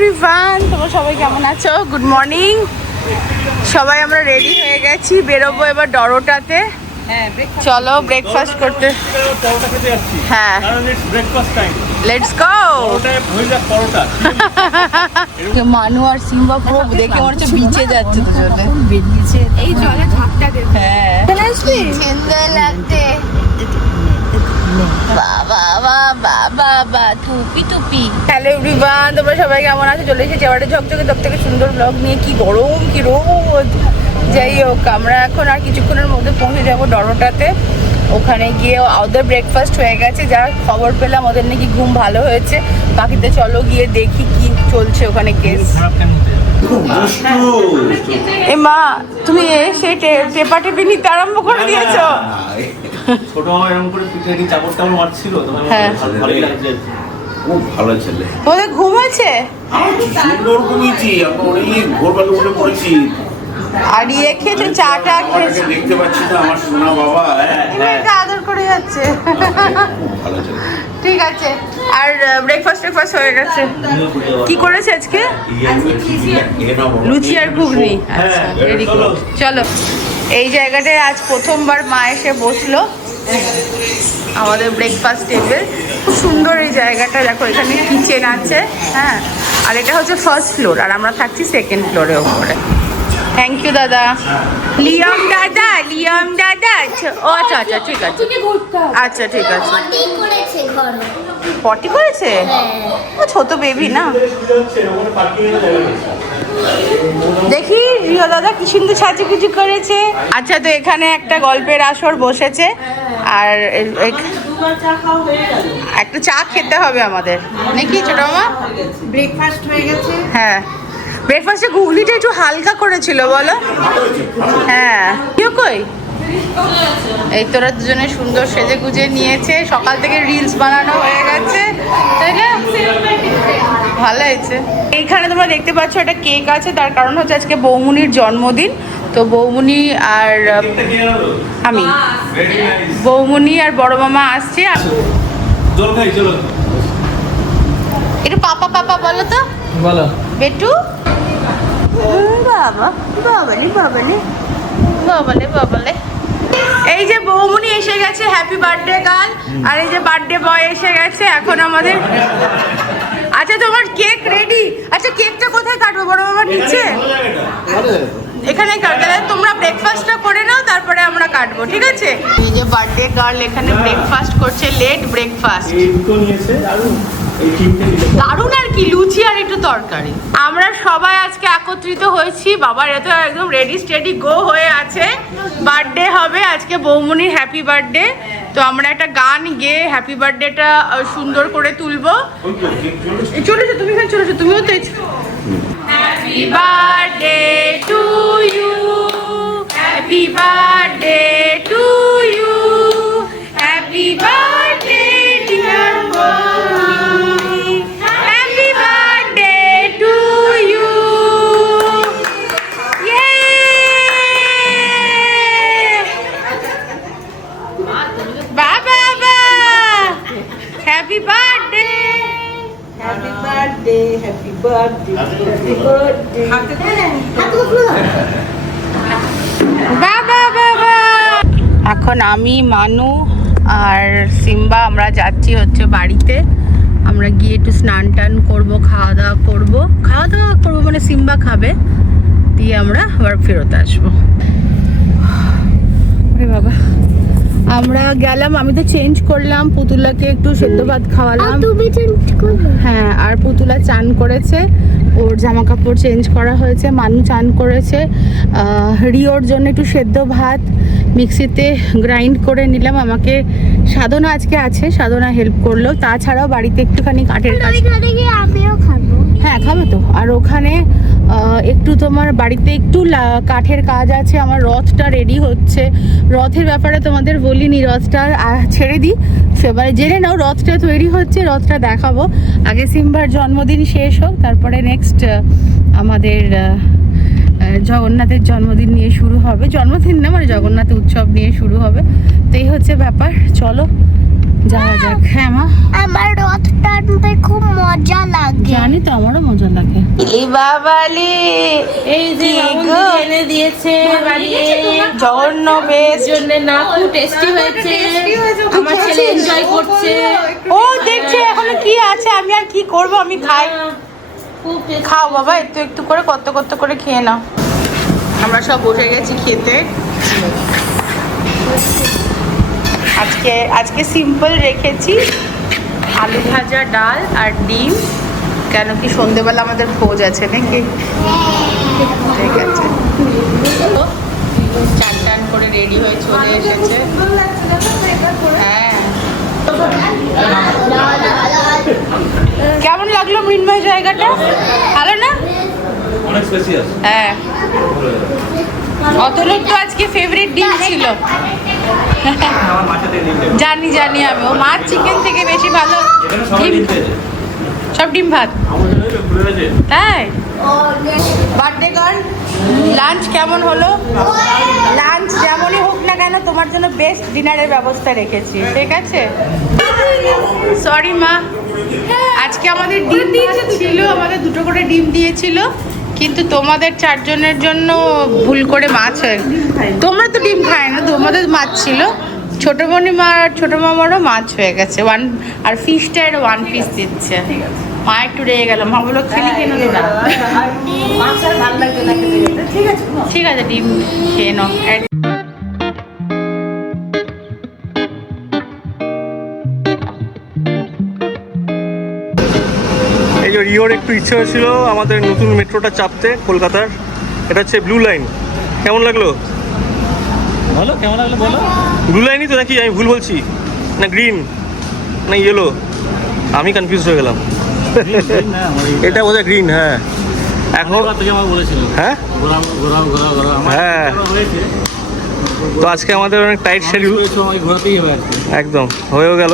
Everyone, তোমরা সবাই কেমন আছো? Good morning. সবাই আমরা রেডি হয়ে গেছি, বেরোবো এবার ডরোটাতে। চলো ব্রেকফাস্ট করতে। হ্যাঁ, লেটস গো। মানু আর সিম্বা পুরো দেখে মনে হচ্ছে বিচে যাচ্ছে দুজনে। বেরিয়েছে এই জলে ঝাপটা দেবে। হ্যাঁ, সুন্দর লাগছে। টুপি। হ্যালো এভরিওয়ান, তোমরা সবাই কেমন আছো? চলে এসেছি আবার ঝকঝকে থেকে সুন্দর ব্লগ নিয়ে। কি গরম, কি রোদ। যাই হোক, আমরা এখন আর কিছুক্ষণের মধ্যে পৌঁছে যাবো ডরোটাতে। ওখানে গিয়ে ওদের ব্রেকফাস্ট হয়ে গেছে, যা খবর পেলাম ওদের নাকি ঘুম ভালো হয়েছে। বাকিতে চলো গিয়ে দেখি কি চলছে ওখানে কেস। এ মা, তুমি সেই টেপা টেপি নিতে আরম্ভ করে দিয়েছো? ছোট মামা এরকম করে পিঠে কি চাপড় টাপড় মারছিল, তোমার ভালোই লাগছে। খুব ভালো ছেলে। তোমাদের ঘুম হয়েছে? সুন্দর ঘুমিয়েছি, আমি অনেক ভোরবেলা উঠে পড়েছি। আর ইয়ে খেয়েছো, চাটা খেয়েছো? দেখতে পাচ্ছি তো আমার সোনা বাবা। হ্যাঁ, আদর করে যাচ্ছে। খুব ভালো ছেলে। ঠিক আছে। আর ব্রেকফাস্ট হয়ে গেছে। কি করেছে আজকে? লুচি আর ঘুগনি। আচ্ছা, ভেরি গুড। চলো, এই জায়গাটায় আজ প্রথমবার মা এসে বসলো আমাদের ব্রেকফাস্ট টেবিল। খুব সুন্দর এই জায়গাটা, দেখো এখানে কিচেন আছে। হ্যাঁ, আর এটা হচ্ছে ফার্স্ট ফ্লোর, আর আমরা থাকছি সেকেন্ড ফ্লোরে উপরে। থ্যাংক ইউ দাদা। লিয়াম দাদা। ও আচ্ছা আচ্ছা, ঠিক আছে। আচ্ছা ঠিক আছে। পটি করেছে? ও ছোট বেবি না। দেখি রিয়া দাদা কি সুন্দর সাজুগুজু করেছে। আচ্ছা, তো এখানে একটা গল্পের আসর বসেছে, আর একটা চা খেতে হবে আমাদের নাকি ছোট মামা? ব্রেকফাস্ট হয়ে গেছে। হ্যাঁ, ব্রেকফাস্টে ঘুগনিটা একটু হালকা করেছিল বলো। হ্যাঁ, কেউ কই? এই তোরা দুজনে সুন্দর সেজে গুজে নিয়েছে, সকাল থেকে রিলস বানানো হয়ে গেছে, তাই না? ভালো হয়েছে। এইখানে তোমরা দেখতে পাচ্ছ একটা কেক আছে, তার কারণ হচ্ছে আজকে বৌমুনির জন্মদিন। তো বৌমুনি আর আমি, বৌমুনি আর বড় মামা আসছে। একটু পাপা পাপা বলো তো, বলো বেটু। বাবা বাবালে বাবালে বাবালে বাবালে। এই যে বৌমুনি এসে গেছে, হ্যাপি বার্থডে গার্ল। আর এই যে বার্থডে বয় এসে গেছে এখন আমাদের। আচ্ছা, তোমার কেক রেডি? আচ্ছা, কেকটা কোথায় কাটবো? বড় বাবা নিচে? এখানে কাটবে। তোমরা ব্রেকফাস্টটা করে নাও, তারপরে আমরা কাটবো, ঠিক আছে? এই যে বার্থডে গার্ল এখানে ব্রেকফাস্ট করছে, লেট ব্রেকফাস্ট। দারুণ আর কি, লুচি আর একটু তরকারি। আমরা সবাই আজকে একত্রিত হয়েছি। বাবার এত একদম রেডি স্টেডি গো হয়ে আছে। বার্থডে হবে আজকে বৌমনির, হ্যাপি বার্থডে। তো আমরা একটা গান গেয়ে হ্যাপি বার্থডেটা সুন্দর করে তুলবো। চলেছো তুমি, এখানে চলেছো তুমিও তো। Happy birthday to you, happy birthday to you, happy birthday dear বৌমনি, হ্যাপি বার্থডে টু ইউ। বাবা happy birthday, happy birthday, happy birthday, happy birthday. বাবা বাবা। এখন আমি, মানু আর সিম্বা আমরা যাচ্ছি হচ্ছে বাড়িতে। আমরা গিয়ে একটু স্নান টান করবো, খাওয়া দাওয়া করবো মানে সিম্বা খাবে, দিয়ে আমরা আবার ফেরত আসবো। বাবা, আমরা গেলাম, আমি তো চেঞ্জ করলাম, পুতুলাকে একটু সেদ্ধ ভাত খাওয়ালাম। হ্যাঁ, আর পুতুলা চান করেছে, ওর জামা কাপড় চেঞ্জ করা হয়েছে, মানু চান করেছে। রিওর জন্য একটু সেদ্ধ ভাত মিক্সিতে গ্রাইন্ড করে নিলাম। আমাকে সাধনা আজকে আছে, সাধনা হেল্প করলো। তাছাড়াও বাড়িতে একটুখানি কাঠের কাজ। হ্যাঁ, খাবে তো। আর ওখানে একটু তোমার বাড়িতে একটু কাঠের কাজ আছে। আমার রথটা রেডি হচ্ছে। রথের ব্যাপারে তোমাদের বলিনি, রথটা ছেড়ে দিই, সেবারে জেনে নাও। রথটা তৈরি হচ্ছে, রথটা দেখাবো। আগে সিম্বার জন্মদিন শেষ হোক, তারপরে নেক্সট আমাদের জগন্নাথের জন্মদিন নিয়ে শুরু হবে। জন্মদিন না, মানে জগন্নাথ উৎসব নিয়ে শুরু হবে। তো এই হচ্ছে ব্যাপার। চলো যাওয়া যাক। হ্যাঁ মা, আমার রথ টানতে খুব মজা লাগে। জানি তো, আমারও মজা লাগে। এই বাবালি, এই যে কি মামুন গো? দিদি এনে দিয়েছে বাড়িতে জঘন্য বেশ। জন্য না খুব টেস্টি হয়েছে। আমার ছেলে এনজয় করছে। ও দেখছে এখনো কি আছে, আমি আর কি করব, আমি খাই। খুব tasty। খাও বাবা, একটু একটু করে কত কত করে খেয়ে নাও। আমরা সব বসে গেছি খেতে। আজকে সিম্পল রেখেছি, আলু ভাজা, ডাল আর ডিম। কেন কি সন্ধেবেলা আমাদের ভোজ আছে নাকি? ঠিক আছে, চান টান করে রেডি হয়ে চলে এসেছে। হ্যাঁ, কেমন লাগলো মৃন্ময় জায়গাটা? ভালো না? অনেক স্পেশাল। হ্যাঁ, অতনুর তো আজকে ফেভারিট ডিম ছিল। আমার মাথাতে ডিম দেবে। জানি জানি আমি, ও মাছ চিকেন থেকে বেশি ভালো এখানে সবাই ডিম, ডিম খেয়েছে। সব ডিম ভাত। আমার জন্য ভুলে গেছে। তাই বার্থডে গার্ল, লাঞ্চ কেমন হলো? লাঞ্চ যেমনই হোক না কেন, তোমার জন্য বেস্ট ডিনারের ব্যবস্থা রেখেছি, ঠিক আছে? সরি মা, আজকে আমাদের ডিম ভাত ছিল, আমাদের 2টো করে ডিম দিয়েছিল, কিন্তু তোমাদের 4 জনের জন্য ভুল করে মাছ হয়ে, তোমরা তো ডিম খায় না, তোমাদের মাছ ছিল। ছোট বোনিমা আর ছোট মামারও মাছ হয়ে গেছে, আর ফিশটা এর 1 পিস দিচ্ছে। মা একটু রেগে গেল, মা বললো খেলি কেন তোরা? ঠিক আছে, ডিম খেয়ে নাও। এই যে রিওর একটু ইচ্ছে হয়েছিল আমাদের নতুন মেট্রোটা চাপতে, কলকাতার। এটা হচ্ছে ব্লু লাইন। কেমন লাগলো? বলো কেমন লাগলো বলো। ব্লু লাইনই তো নাকি? আমি ভুল বলছি? না গ্রিন না ইয়েলো? আমি কনফিউজ হয়ে গেলাম। এটা বোধহয় গ্রিন। হ্যাঁ, এখন থেকে আমার বলেছিল। হ্যাঁ হ্যাঁ, তো আজকে আমাদের অনেক টাইট শিডিউল, ঘোরাতেই হবে আর কি। একদম হয়েও গেল।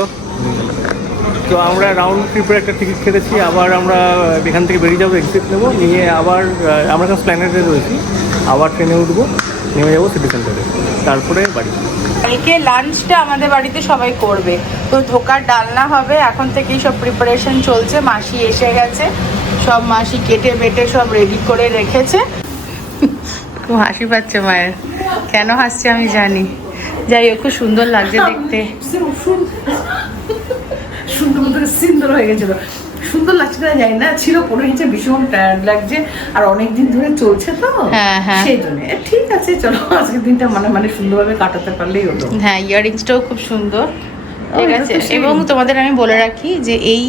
তো আমরা রাউন্ড ট্রিপের একটা টিকিট কেটেছি, আবার আমরা এখান থেকে বেরিয়ে যাবো, এক্সিট নেবো, নিয়ে আবার আমরা এখন প্ল্যানেটে রয়েছি, আবার ট্রেনে উঠবো, নেমে যাবো সিটি সেন্টারে, তারপরে বাড়ি। কালকে লাঞ্চটা আমাদের বাড়িতে সবাই করবে, তো ধোকার ডালনা হবে। এখন থেকেই সব প্রিপারেশন চলছে, মাসি এসে গেছে, সব মাসি কেটে বেটে সব রেডি করে রেখেছে। খুব হাসি পাচ্ছে মায়ের, কেন হাসছে আমি জানি। যাই হোক, খুব সুন্দর লাগছে দেখতে। সুন্দর হয়ে গেছিল, সুন্দর লাগছে না জানি না, ছিল পরে গেছে, ভীষণ টায়ার্ড লাগছে, আর অনেকদিন ধরে চলছে তো, হ্যাঁ, হ্যাঁ। সেই জন্য ঠিক আছে, চলো আজকের দিনটা মানে সুন্দরভাবে কাটাতে পারলেই হলো। হ্যাঁ, ইয়াররিংসটাও খুব সুন্দর, ঠিক আছে। এবং তোমাদের আমি বলে রাখি যে এই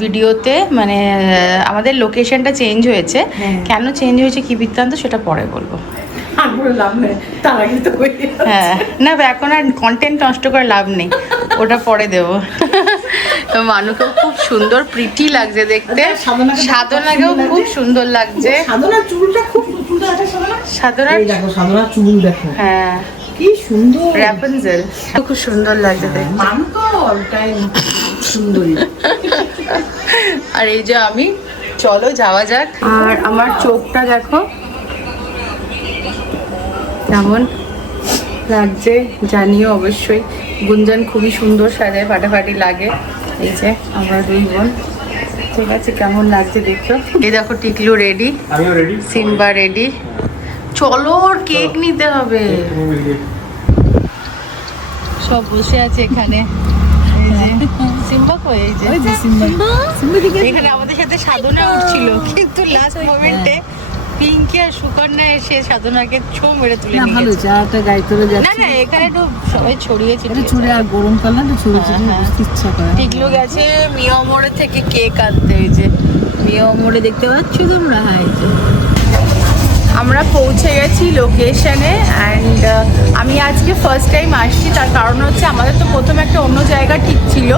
ভিডিওতে মানে আমাদের লোকেশনটা চেঞ্জ হয়েছে। কেন চেঞ্জ হয়েছে, কি বৃত্তান্ত, সেটা পরে বলবো। আর বলে লাভ নেই, তার আগে তো হ্যাঁ, না এখন আর কন্টেন্ট নষ্ট করে লাভ নেই, ওটা পরে দেবো। তো মানুকেও খুব সুন্দর প্রিটি লাগছে দেখতে, সাধনাকেও খুব সুন্দর লাগছে। সাধনার চুলটা খুব সুন্দর আছে, সাধনার, দেখো সাধনার চুল দেখো, হ্যাঁ কি সুন্দর, র্যাপেনজেল খুব সুন্দর লাগছে দেখতে। মান তো অলটাই সুন্দরী। আর এই যে আমি, চলো যাওয়া যাক। আর আমার চোখটা দেখো কেমন লাগছে জানিও অবশ্যই। গুঞ্জন খুবই সুন্দর সাজায়, ফাটাফাটি লাগে। এই যে আমরা 2 বোন, ঠিক আছে, কেমন লাগছে দেখো। এই দেখো টিকলু রেডি, আমিও রেডি, সিম্বা রেডি। চলো, ওর কেক নিতে হবে। সব বসে আছে এখানে, এই যে সিম্বা কই, এই যে এখানে আমাদের সাথে সাধনা উঠছিল, কিন্তু লাস্ট মোমেন্টে পিঙ্কি আর সুকন্যা এসে সাধনাকে ছো মেরে তুলে নিয়ে ভালো গেছে। চাটা গায়ে তোরে না যাচ্ছে, না, এখানে একটু সবাই ছড়িয়ে ছিটিয়ে ছুড়ে, আর গরমকাল না, ছুড়ে ছিটিয়ে হ্যাঁ। বসতে ইচ্ছা করে। টিকলু গেছে মিয়ামোড়ে থেকে কেক আনতে, এই যে মিয়ামোড়ে দেখতে পাচ্ছ তোমরা। হ্যাঁ, এই যে আমরা পৌঁছে গেছি লোকেশনে। অ্যান্ড আমি আজকে ফার্স্ট টাইম আসছি, তার কারণ হচ্ছে আমাদের তো প্রথমে একটা অন্য জায়গা ঠিক ছিল,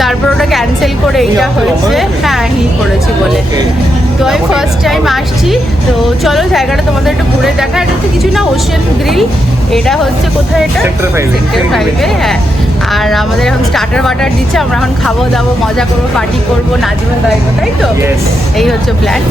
তারপর ওটা ক্যান্সেল করে এইটা হয়েছে। হ্যাঁ, করেছি বলে। তো আমি ফার্স্ট টাইম আসছি, তো চলো জায়গাটা তোমাদের একটু ঘুরে দেখা। এটা তো কিছু না, ওশিয়ান গ্রিল। এটা হচ্ছে কোথায়, এটা Sector 5 এ। সেক্টর 5-এ। হ্যাঁ, আর আমাদের এখন স্টার্টার বাটার দিচ্ছে, আমরা এখন খাবো দাবো, মজা করবো, পার্টি করবো, নাচবো গাইবো, তাই তো? এই হচ্ছে প্ল্যান।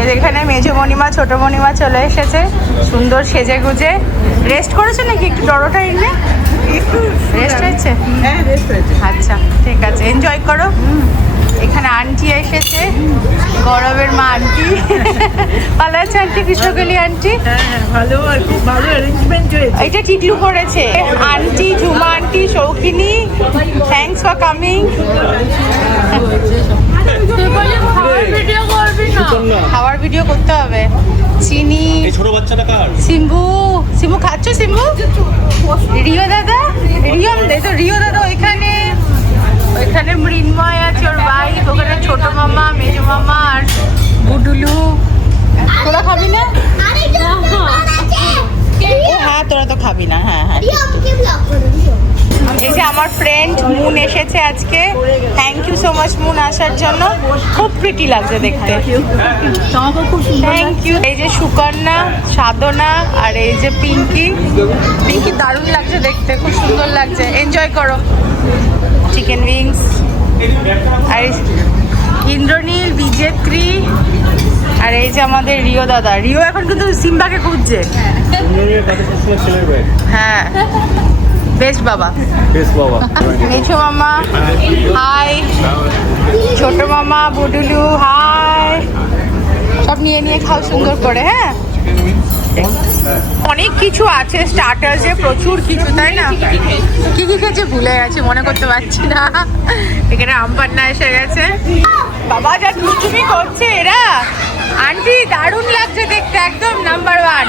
এই যে এখানে মেজো মণিমা ছোট মণিমা চলে এসেছে সুন্দর সেজে গুজে। রেস্ট করেছে নাকি একটু ডরোটা এনে? রেস্ট হয়েছে? হ্যাঁ রেস্ট হয়েছে। আচ্ছা ঠিক আছে, এনজয় করো। এখানে আন্টি এসেছে, গৌরবের মা আন্টি। ভালো আছে আন্টি? কৃষ্ণকলি আন্টি হ্যাঁ ভালো, আর খুব ভালো অ্যারেঞ্জমেন্ট হয়েছে। এটা টিকলু করেছে। Aunty, Jhuma aunty, Shoukhini, thanks for coming. খাওয়ার ভিডিও করতে হবে। চিনি, এই ছোট বাচ্চাটা কার? সিম্বু। সিম্বু খাচ্ছ? সিম্বু, রিও দাদা, রিও দাদা ওইখানে। ওইখানে মৃন্ময় আছে, ওর ভাই। ওখানে ছোট মামা, মেজো মামা আর বুডুলু। তোরা খাবি না? ও হ্যাঁ, তোরা তো খাবি না। হ্যাঁ হ্যাঁ। এই যে আমার ফ্রেন্ড মুন এসেছে আজকে। Thank you so much Moon আসার জন্য। খুব প্রিটি লাগছে দেখতে। Thank you. এই যে সুকন্যা, সাধনা আর এই যে পিঙ্কি। পিঙ্কি দারুণ লাগছে দেখতে, খুব সুন্দর লাগছে। এনজয় করো। চিকেন উইংস আর ইন্দ্রনীল, বিজেত্রী আর এই যে আমাদের রিও দাদা। রিও এখন কিন্তু সিম্বাকে খুঁজছে। হ্যাঁ বেশ বাবা, বেশ বাবা। মেছো মামা হাই, ছোট মামা বুডুলু হাই। সব নিয়ে নিয়ে খাও সুন্দর করে। হ্যাঁ অনেক কিছু আছে স্টার্টার্সে, প্রচুর কিছু, তাই না? কি কি খেয়েছে ভুলে গেছি, মনে করতে পারছি না। এখানে আমপান্না এসে গেছে। বাবা যা দুষ্টুমি করছে এরা। আন্টি দারুণ লাগছে দেখতে, একদম নাম্বার ওয়ান।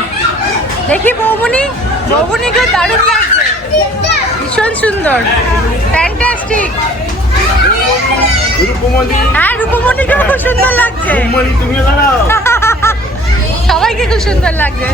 দেখি বৌমনি, বৌমনিকে দারুণ লাগছে, ভীষণ সুন্দর, ফ্যান্টাস্টিক। হ্যাঁ রূপমণিকেও খুব সুন্দর লাগছে। সবাইকে খুব সুন্দর লাগছে।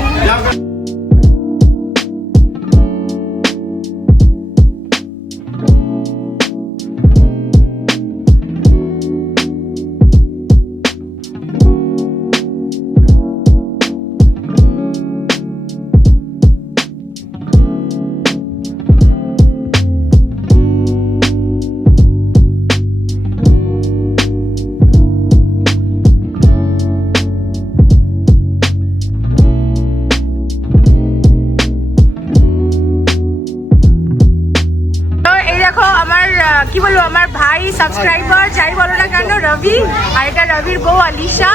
কি বলবো, আমার ভাই সাবস্ক্রাইবার যাই বলো না কেন, রবি, আর এটা রবির বউ আলিশা।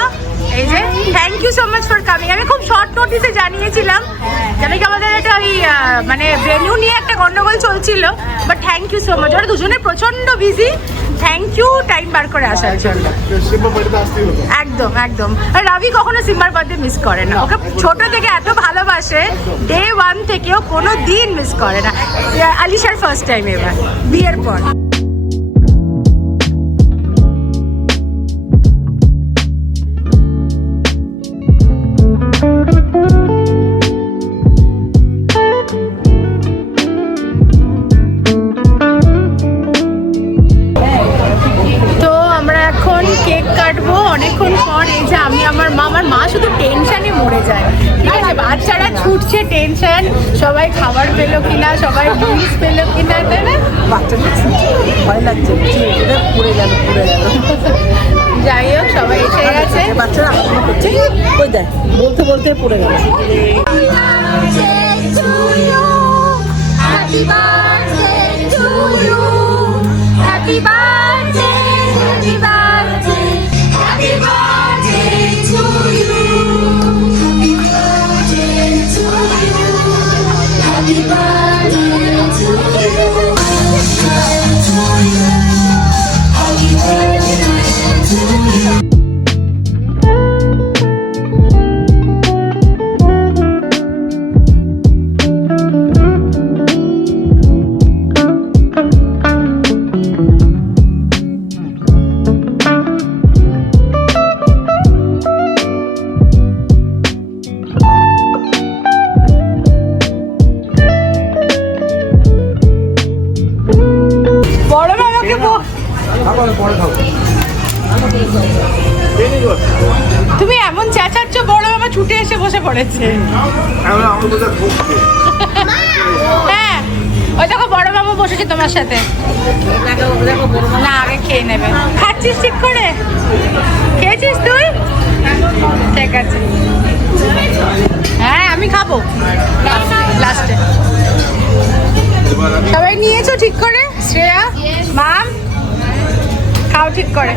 এই যে thank you so much for coming. আমি খুব শর্ট নোটিসে জানিয়েছিলাম, কেন কি আমাদের একটা ওই মানে ভেন্যু নিয়ে একটা গন্ডগোল চলছিল, but thank you so much. ওরা দুজনে প্রচন্ড বিজি, থ্যাংক ইউ টাইম বার করে আসার জন্য। একদম একদম। আর রবি কখনো সিম্বার বার্থডে মিস করে না, ওকে ছোট থেকে এত ভালোবাসে, ডে ওয়ান থেকেও কোনো দিন মিস করে না। আলিশার ফার্স্ট টাইম এবার বিয়ের পর। অনেকক্ষণ পর এই যে আমি, আমার মা শুধু টেনশনে মরে যায়। ঠিক আছে, বাচ্চারা ছুটছে, টেনশন, সবাই খাবার পেলো কিনা, সবাই ড্রিঙ্কস পেলো কিনা, তাই না? বাচ্চাটা ছুটছে, ভয় লাগছে, পড়ে গেল। যাই হোক সবাই এসে গেছে। বাচ্চারা আলোচনা করছে, ওই দেখ বলতে বলতে পড়ে গেল। তুমি এমন চেঁচাচ্ছ, বড় মামা ছুটে এসে বসে পড়েছে। হ্যাঁ ওই দেখো বড় মামা বসেছে তোমার সাথে। না আগে খেয়ে নেবে। খাচ্ছিস ঠিক করে? খেয়েছিস তুই? গেছে। হ্যাঁ আমি খাবো লাস্টে। সবাই নিয়েছো ঠিক করে? শ্রেয়া, মাম, খাও ঠিক করে।